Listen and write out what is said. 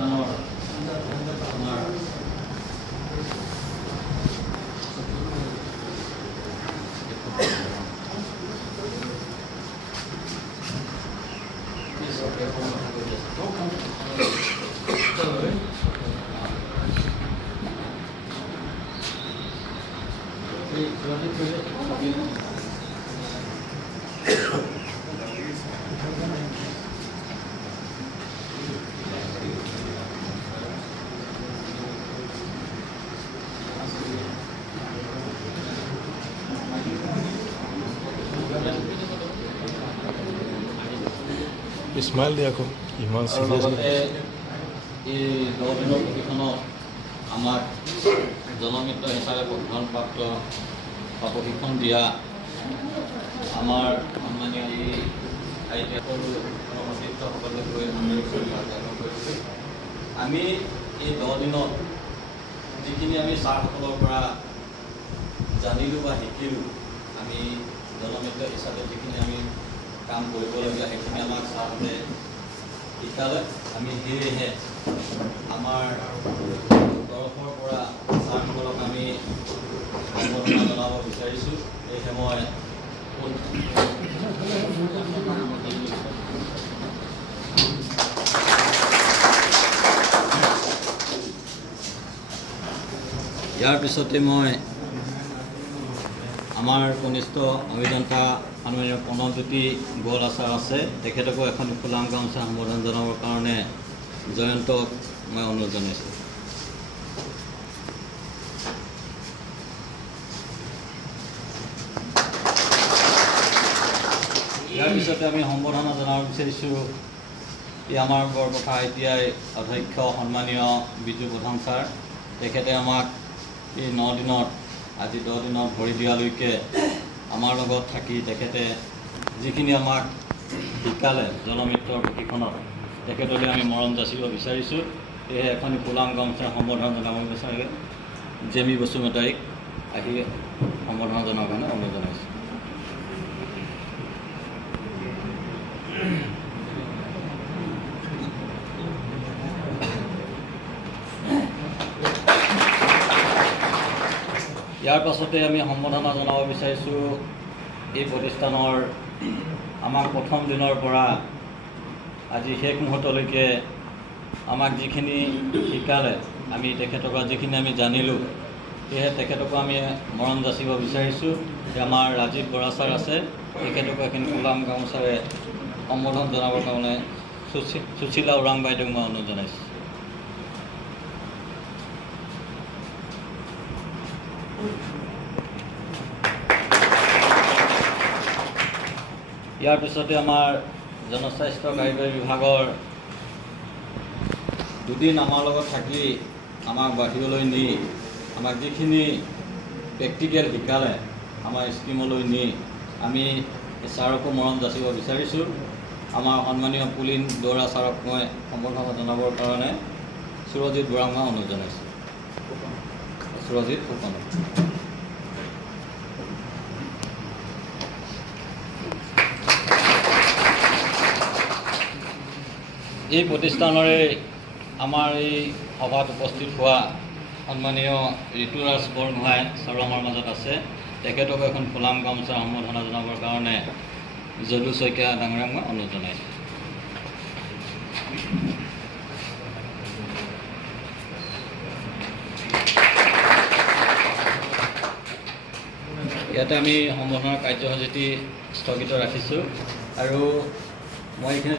প্ৰতিষ্ঠানৰ আমাৰ স্মাইল দিয়া আকৌ ইমান লগতে এই 10 দিনৰ প্ৰশিক্ষণত আমাক জনমিত্ৰ হিচাপে প্ৰশিক্ষণপ্ৰাপ্ত বা প্ৰশিক্ষণ দিয়া আমাৰ সন্মানীয় এই কৰ্মচাৰীসকলক গৈ কৰিছোঁ। আমি এই 10 দিনত যিখিনি আমি ছাৰসকলৰ পৰা জানিলোঁ বা শিকিলোঁ, আমি জনমিত্ৰ হিচাপে যিখিনি আমি কাম কৰিবলগীয়া সেইখিনি আমাক ছাৰহঁতে শিকালে। আমি সেয়েহে আমাৰ তৰফৰ পৰা ছাৰসকলক আমি সম্বৰ্ধনা জনাব বিচাৰিছোঁ। সেয়েহে মই ইয়াৰ পিছতে মই আমাৰ কনিষ্ঠ অভিযন্তা সন্মানীয় প্ৰণৱজ্যোতি গোৱালাচাৰ আছে, তেখেতকো এখন ফুলাম গামোচা সম্বোধন জনাবৰ কাৰণে জয়ন্তক মই অনুৰোধ জনাইছোঁ। ইয়াৰ পিছতে আমি সম্বৰ্ধনা জনাব বিচাৰিছোঁ এই আমাৰ বৰপথাৰ ITI অধ্যক্ষ সন্মানীয় বিজু প্ৰধান ছাৰ। তেখেতে আমাক এই 9 দিনত আজি 10 দিনত ভৰি দিয়ালৈকে আমাৰ লগত থাকি তেখেতে যিখিনি আমাক শিকালে জনমিত্ৰৰ প্ৰশিক্ষণত, তেখেতলৈ আমি মৰম যাচিব বিচাৰিছোঁ। সেয়েহে এখন ফুলাম গামোচা সম্বৰ্ধনা জনাব বিচাৰে জেমি বসুমতাৰীক আহি সম্বৰ্ধনা জনাবৰ কাৰণে অনুৰোধ জনাইছোঁ। ইয়াৰ পাছতে আমি সম্বৰ্ধনা জনাব বিচাৰিছোঁ এই প্ৰতিষ্ঠানৰ আমাক প্ৰথম দিনৰ পৰা আজি শেষ মুহূৰ্তলৈকে আমাক যিখিনি শিকালে, আমি তেখেতৰ পৰা যিখিনি আমি জানিলোঁ, সেয়েহে তেখেতকো আমি মৰম যাচিব বিচাৰিছোঁ। আমাৰ ৰাজীৱ বৰা ছাৰ আছে, তেখেতকো এখন ফুলাম গামোচাৰে সম্বোধন জনাবৰ কাৰণে সুশীলা ওৰাং বাইদেউক মই অনুৰোধ জনাইছোঁ। ইয়াৰ পিছতে আমাৰ জনস্বাস্থ্য কাৰিকৰী বিভাগৰ 2 দিন আমাৰ লগত থাকি আমাক বাহিৰলৈ নি আমাক যিখিনি প্ৰেক্টিকেল শিকালে, আমাৰ স্কিমলৈ নি আমি ছাৰকো মৰম যাচিব বিচাৰিছোঁ। আমাৰ সন্মানীয় পুলিন দৌৰা ছাৰক মই সম্বৰ্ধনা জনাবৰ কাৰণে সুৰজিৎ বুঢ়াক মই অনুৰোধ জনাইছোঁ। সুৰজিৎ ফুকন। এই প্ৰতিষ্ঠানৰে আমাৰ এই সভাত উপস্থিত হোৱা সন্মানীয় ঋতুৰাজ বৰগোহাঁই ছাৰো আমাৰ মাজত আছে, তেখেতকো এখন ফুলাম গামোচা সম্বৰ্ধনা জনাবৰ কাৰণে যদু শইকীয়া ডাঙৰীয়াক মই অনুৰোধ জনাইছোঁ। ইয়াতে আমি সম্বৰ্ধনাৰ কাৰ্যসূচীটি স্থগিত ৰাখিছোঁ আৰু মই এইখিনি